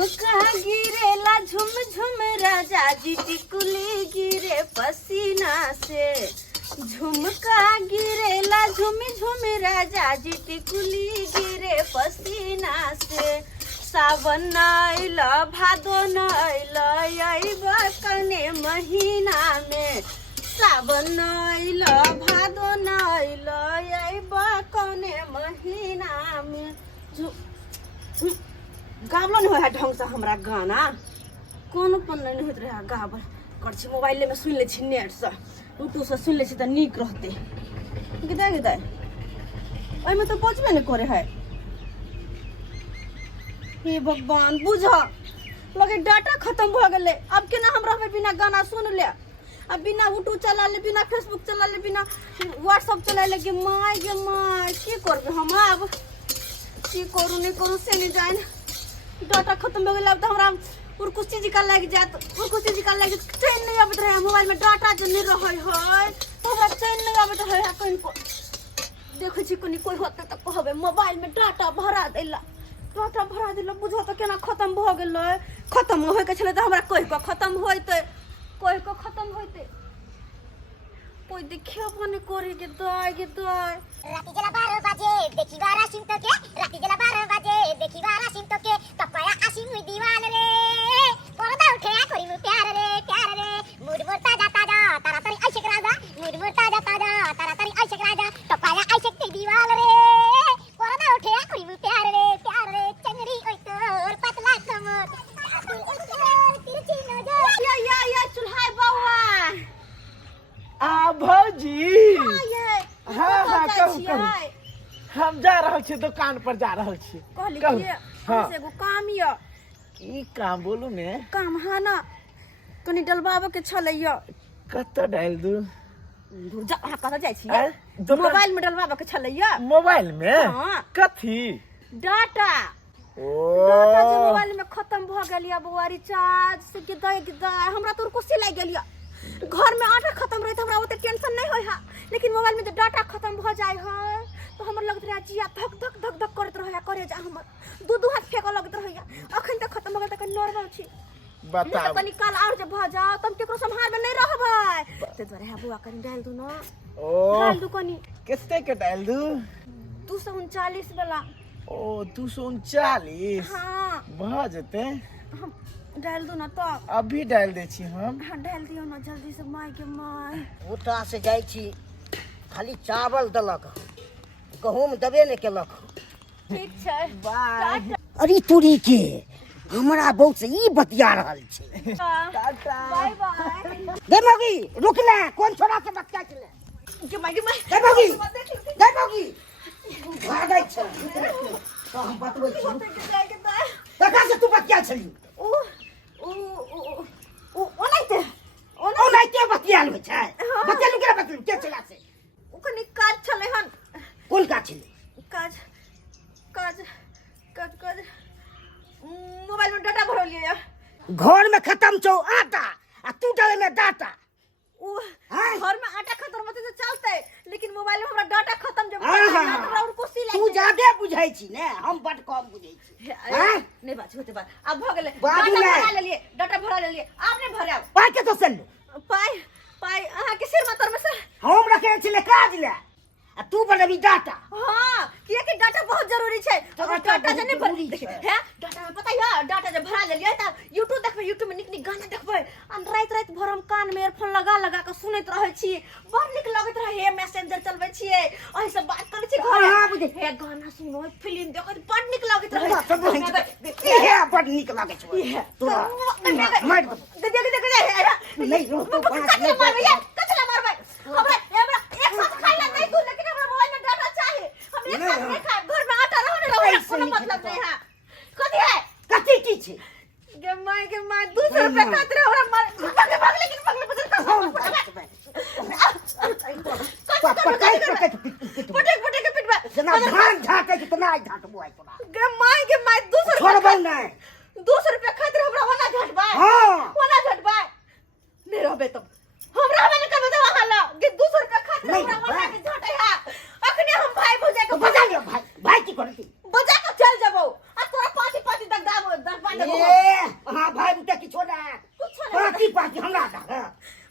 झुमका गिरेला झुम झुम राजा जी टिकुली गिरे पसीना से। झुमका गिरेला झुम झुम राजा जी टिकुली गिरे पसीना से। सावन आइल भादो आइल अइबा कने महीना में। सावन आइल भादो आइल अइबा कने महीना में। गावलो नहीं हो ढंग से हमरा गाना कोनो पन नहीं होत रहा गावल कर छी। मोबाइल में सुन ले छी नेट से यूट्यूब से सुन ले छी त नीक रहते। गिदाय गिदाय ओइ में तो पहुंचबे नहीं करे है। हे भगवान बुझ लगे डाटा खत्म भ गेले। अब केना हमरा पे बिना गाना सुन ले। अब बिना यूट्यूब चला ले बिना फेसबुक चला ले बिना व्हाट्सएप चला ले के माय की करबे हम। अब की करू नहीं करू से नहीं जाए। डाटा खत्म हो गया। अब तो हमरा कुछ चीज का लग जात कुछ चीज का लग चैन नहीं आबत रहे। मोबाइल में डाटा जो नहीं रहे है तो हमरा चैन नहीं आबत रहे है। कहीं को देखे छी कनी कोई होते त कहबे मोबाइल में डाटा भरा देला। डाटा भरा देला बुझो तो केना खत्म भ गेलै। खत्म होय के छले त हमरा कहि को खत्म होइते कहि को खत्म होइते कोई देखियो बने करे के दाय के दाय। राती जला 12 बजे देखी बारा सिम तो के। राती जला 12 बजे देखी बारा सिम तो के। तपया आसी मुई दीवान रे परदा उठे कोई मु प्यार रे मूड मोरता जाता जा तारा तारी ऐसे राजा। मूड मोरता जाता जा तारा तारी ऐसे राजा। तपया ऐसे ते दीवान रे परदा उठे कोई मु प्यार रे चंगरी ओय तोर पतला कमर तिरछी नजर। या चुल्हाय बाबा आ भौजी हाँ कहू हम जा रहल छी दुकान पर जा रहल छी। कहली कि हमसे एगो काम य। की काम बोलू ने। काम है ना कनी डलबाबे के छले य। कत डाल दू जा कत जाय छी। मोबाइल में डलबाबे के छले य। मोबाइल में हाँ। कथी डाटा ओ डाटा जे मोबाइल में खत्म भ गेल य बुआ रिचार्ज से गिदाय हमरा तो कुछ लाग गेल य। घर में आटा खत्म रहे तो हमरा ओते टेंशन नहीं होय है। लेकिन मोबाइल में जो डाटा खत्म भ जाय है तो हमर लगत रहे जिया धक धक धक धक करत रहे करे जा हमर दू हाथ फेंक लगत रहे। अखन तक खत्म हो गेल त नॉर्मल छी। बताओ कनी काल और जे भ जाओ तुम केकरो संभाल में नहीं रहबै ते द्वारे बुआ कनी डाल दू न। ओ डाल दू कनी कितने के डाल दू 239 वाला। ओ 239 हां भ जते हम डाल दू न तो अभी डाल दे छी हम। हां डाल दियो न जल्दी से माय के माय। ओटा से जाई छी खाली चावल दलक गहूम दबे ने केलक। ठीक छै बाय अरे तोरी के हमरा बहुत से ई बतिया रहल छै। Tata bye bye. दे मौगी रुक ले कोन छोरा से बतिया छले। के माय दे मौगी भागै छ तो हम बतबै छी। तका से तू बतिया छली ओनाइते बतियाल होइ छै। बतियालु के चला से ओकनी काज छले हन। कोन काज छले। काज काज काज काज मोबाइल में डाटा भरलिए या। घर में खत्म छौ आटा आ तू डाले में डाटा। ओ हाँ? घर में आटा खत्म होते तो चलते लेकिन मोबाइल में हमरा डाटा खत्म जब हाँ। और कुछ तू ज्यादा बुझै छी ने हम बड कम बुझै छी। हाँ? नहीं बात होते बात अब भ गेले बाजू डाटा ने। भरा लेलिए डाटा भरा लेलिए आपने भराब पाइ के तो सन पाई पाई अहाँ के सिर मतर में से। हम रखे छले काज ले आ तू बनबी डाटा। हां कि डाटा बहुत जरूरी छै। अगर डाटा जे नहीं भर जरूरी छै। है डाटा में पता है डाटा जब भरा लेलिए त YouTube देखबे YouTube में निक गाना देखबे रात भर हम कान में ईयरफोन लगा के सुनैत रहै छी। बड़ निक लगैत रहे है। मैसेंजर चलबै छियै ओहि से बात करै छी घर हाँ, बुझे। हे गाना सुनो फिल्म देखो बड़ निक लगैत रहे। ये बड निक लागे छै तोरा मार दे नहीं रो तो बात नहीं कचला मारबै हमरा एक साथ खाइला नहीं दू लेकिन हमरा मोबाइल में डाटा चाहिए। हम एक साथ नहीं खाए घर में आटा रहो कोनो मतलब नहीं है। कथि है कथि की छै के माय 200 रुपया खातिर हमरा मार भाग लेकिन पगले बदल का पटे के पिटबा जना धान झाटे कि तना झाटबो आई तोरा के माय 200 छोड़बै नहीं 200 रुपया खातिर हमरा होना झटबा। हां होना झटबा नहीं रहबे तब हमरा हमें कहबे त वहां ला कि 200 रुपया खातिर नहीं, हमरा होना के झटे है। अखने हम भाई भौजाई तो के बजा लियो भाई की करती बजा के चल जबो आ तोरा 5 छाती तक दाब बांध दे ए हां भाई बेटा की छोड़ा कुछ पार्टी पार्टी हमरा दा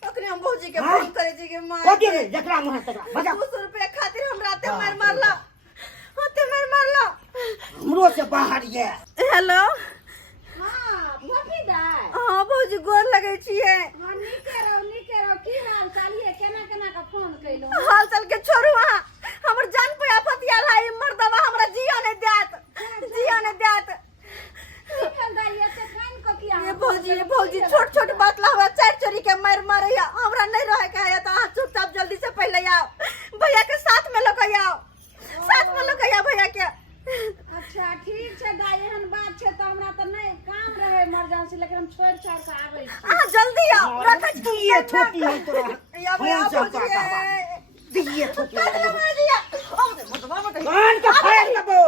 ओकरे हम भौजी के हाँ? फोन करे छी के मार कथी रे जकरा मुंह तकरा बजा 200 रुपया खातिर हमरा ते मार मारला होते मार मारला हमरो से बाहर ये हेलो हां भफी दा हां भौजी गोर लगै छियै हां नीके रहो की हाल चाल ये केना का फोन कैलो हाल चाल के छोड़ू अहाँ हमर जान पे आफत आयल है मर्दवा हमरा जियो ने देत निकल दा ये से कान को किया ये भौजी छोट छोट बात ला चार चोरी के मार मारैया हमरा नहीं रहे के है तो अहाँ चुपचाप जल्दी से पहले आओ भैया के साथ में लोग आओ भैया के अच्छा ठीक छै दा एहन बात छै त हमरा त नहीं काम रहे इमरजेंसी लेकिन हम छोड़ छाड़ के आबै छी अहाँ जल्दी आओ रखै छी ये छोटी है तोरा या भैया कौन सा भौजी दिए छोटी कान मार दिया कान का फाड़ देबो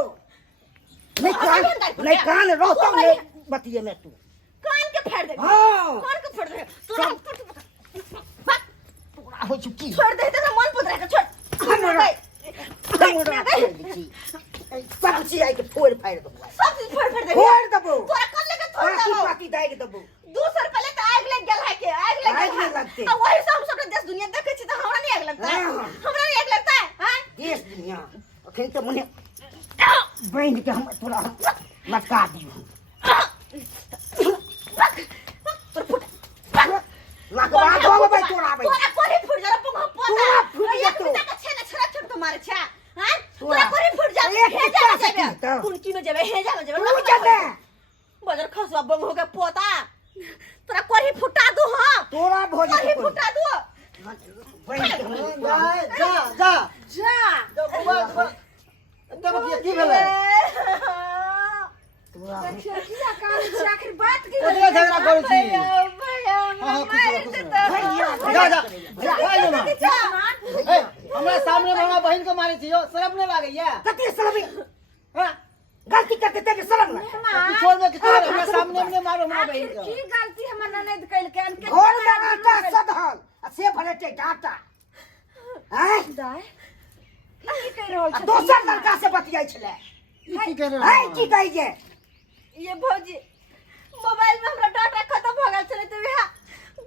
नहीं कान रहतो नहीं बतिए में तू कान के फाड़ दे हां कान के फाड़ दे तोरा हो चुकी छोड़ दे तो मन पुतरा के छोड़ हमरा सब चीज आई के फोड़ फाड़ दबो सब चीज फाड़ दे फोड़ दबो तोरा कल लेके छोड़ दे पार्टी दाइ दबो 200 रुपया ले तो आग लग गेल है के आग लग आग गेल लगते। है वही से हम सब देश दुनिया देखे छी तो हमरा नहीं आग लगता है हाँ। हमरा नहीं आग लगता है हां देश दुनिया अखन तो मने बहन के हम तोरा लटका दियो लगवा दो भाई तोरा भाई तोरा कोरी फुट जा पंखा पोता तोरा फुट एक जेतौ। पिता के छेले छरा छोड़ के मारे छा हां तोरा। तोरा कोरी फुट जा एक हेजा पिता से में की तो। जेबे कुनकी में जेबे हेजा में जेबे तू जाने बजर खसवा बंग हो के पोता तोरा कोरी फुटा दू हां तोरा भोज कोरी फुटा दू बहन के हम जा तब की भेलै तोरा किया कान से आखिर बात की ओकरे झगड़ा करै छी भैया हाँ, कुछ मार कुछ देता जा हमरा सामने में हमरा बहन के मारै छी यो शर्म नहीं लागैया कते सलमी हां गलती करते ते शर्म ना तू छोड़ में कितना हमरा सामने में मारो हमरा बहन आखिर के की गलती हमर ननद कैल के घर में आटा सधल आ से भरते डाटा हैं दाय की कह रहल आ छ दोसर लड़का से बतियाई छले ई की कह हैं रहे की कहि जे ये भौजी मोबाइल में हमरा डाटा खत्म हो गल चले तो वह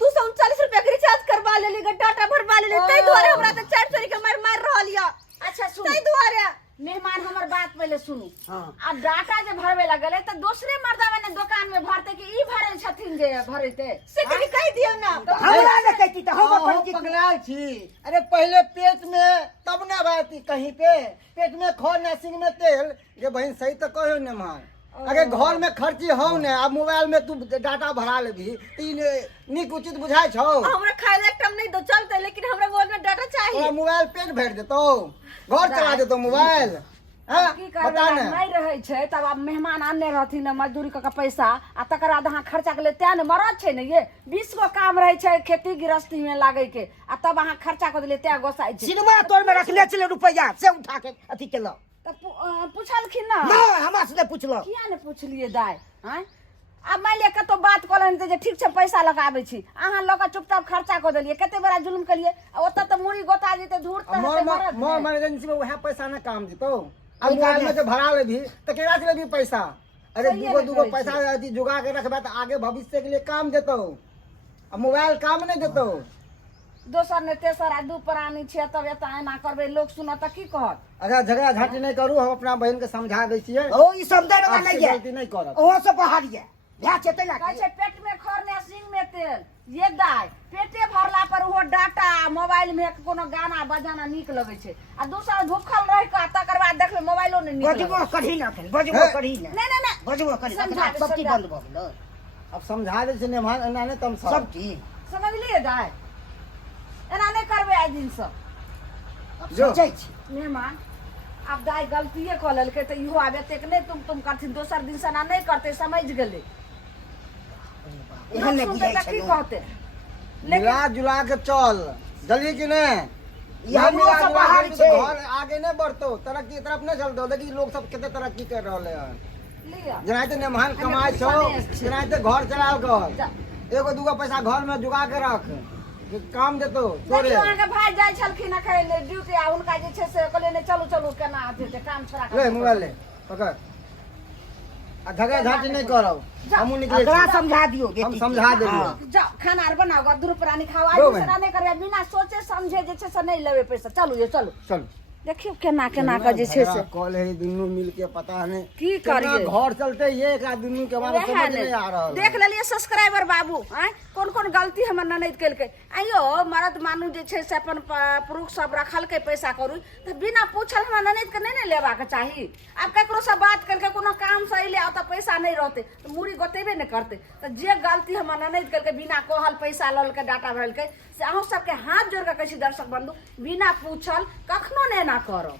239 रुपया के रिचार्ज करवा लेली ग डाटा भरवा लेली तै द्वारे हमरा त 400 के मार रहल या अच्छा सुन तै द्वारे मेहमान हमर बात पहले सुनू हां आ डाटा जे भरवे लगले त दूसरे मर्दावा ने दुकान में भरते कि ई भरे छथिन जे भरते से कभी कह दियो ना हमरा ने कहती त हम हम अपन जी पगलाल छी अरे पहले पेट में तब ना बाती कहीं पे पेट में खो ना सिंग में तेल ये बहन सही तो कहो ने मां अगर घर में खर्ची हो ने अब मोबाइल में तू डाटा भरा लेबी तीन निक उचित बुझाई छौ हमरा खाए ले कम नहीं दो चलते लेकिन हमरा मोबाइल में डाटा तोरा चाहिए मोबाइल पेट भर देतो घर चला देतो मोबाइल हां की बता करबै ने नहीं रहे छै तब आब मेहमान आने रहथिन मजदूरी क पैसा आ तकर बाद अहाँ खर्चा के ले त्या ने मरद छै ने ये 20 गो काम रहे छै खेती गृहस्थी में लागे के आ तब अहाँ खर्चा कर देले त्या गोसाई छै सिनेमा तोर में रखले चले रुपया से उठा के अथी केलो त पूछलखिन ना ना हमरा से पूछलो किया ने पूछलिए दाय हैं अब मान लिया कतो बात कलन जे ठीक छै पैसा लगाबै छी अहाँ लग चुपचाप खर्चा कर देलिए कते बड़ा जुल्म कलिए ओत त मुड़ी गोता जेते धूर त मोर इमरजेंसी में वह पैसा ना काम देतो अब मोबाइल में जो भरा लेबी तो केरा से लेबी पैसा अरे सही दूगो है पैसा अथी जुगा के रखबा तो आगे भविष्य के लिए काम देतो अब मोबाइल काम नहीं देतो दोसर ने तेसर आ दू प्राणी छै तब एता एना करबै लोग सुनत त की कहत अगर झगड़ा झाटी नहीं करू हम अपना बहन के समझा दै छियै ओ ई समझै वाला आपसे नहीं है गलती नहीं करब ओ से बाहर है भै चेते ला कहै छै पेट में खर ने सिंग में तेल ये दाय पेटे भरला पर वो डाटा मोबाइल में कोनो गाना बजाना नीक लगे छै आ दोसर भूखल रह के तकर बाद देखबे मोबाइलो नहीं नीक बजबो लगे कढ़ी ना बजबो कढ़ी ना नहीं नहीं बजबो कढ़ी ना सब चीज बंद भ गेलो अब समझा दै छियै मेहमान एना नहीं तम सब चीज समझलिए दाय एना नहीं करबे आइ दिन से जो सोचै छी मेहमान अब दाय गलतिए क लेलकै त इहो आब एतेक नहीं तुम करथिन दोसर दिन से ना नहीं करते समझ गेले एहन नहीं बुझै की छै कहते मिला जुला के चल जल्दी कि नहीं ये हमरो से बाहर छै घर आगे नहीं बढ़तो तरक्की तरफ नहीं चलतो लेकिन लोग सब केते तरक्की कर रहले हैं लिया जनाते मेहमान कमाई छो जनाते घर चलाओ कर एगो दूगो पैसा घर में जुगा के रख कि काम देतो तोरे देखियो अहाँके भाई जाइ छलखिन अखन ड्यूटी आ हुनका जे छै से कहले ने चलू चलू केना हेतै काम छोड़ा ले मोबाइल ले पकड़ झगड़ा झाटी नहीं करब हमू निकले अगला समझा दियो हम बेटी समझा देलियो जाओ खाना आर बनाओ दूर प्राणी खाओ दो आज बहन। दूसरा नहीं करे बिना सोचे समझे जे छे से नहीं लेवे पैसा चलू ये चलो चल देखियो केना केना का जे छे से कॉल है दुनू मिल के पता नहीं की केना करिए घर चलते ये एक दुनू के हमारे समझ नहीं आ रहा देख लेलिए सब्सक्राइबर बाबू हैं कौन कौन गलती हमर ननद केलकै आइयो मरद मानू जे छै से अपन पुरुष सब रखल के पैसा करू त बिना पूछल हमरा ननद के नहीं लेबा के चाही अब केकरो से बात करके कोनो काम से अइले त पैसा नहीं रहते त मुड़ी गोतेबे नहीं करते त जे गलती हमर ननद केलकै बिना कहल पैसा लल के डाटा भरलकै से अहूँ सबके हाथ जोड़ के कहै छी दर्शक बंधु बिना पूछल कखनो नहीं ना करो